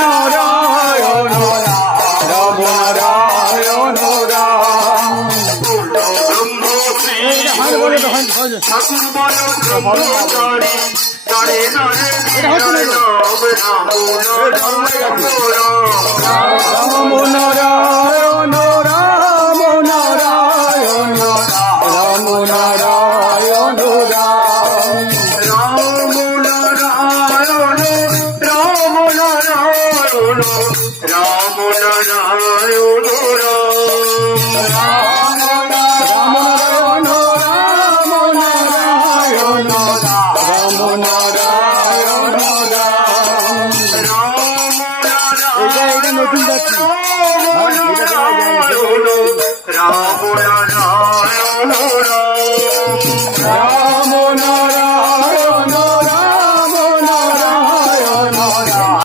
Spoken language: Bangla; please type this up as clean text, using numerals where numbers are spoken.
নারায়ণ রাম নারায়ণ রাম। ঠাকুর বল ব্রহ্মচারী তারে নারে রাম রাম নারায়ণ রাম নারায়ণ রাম নারায়ণ রাম নারায়ণ রাম। রাম নারায়ণ রাম।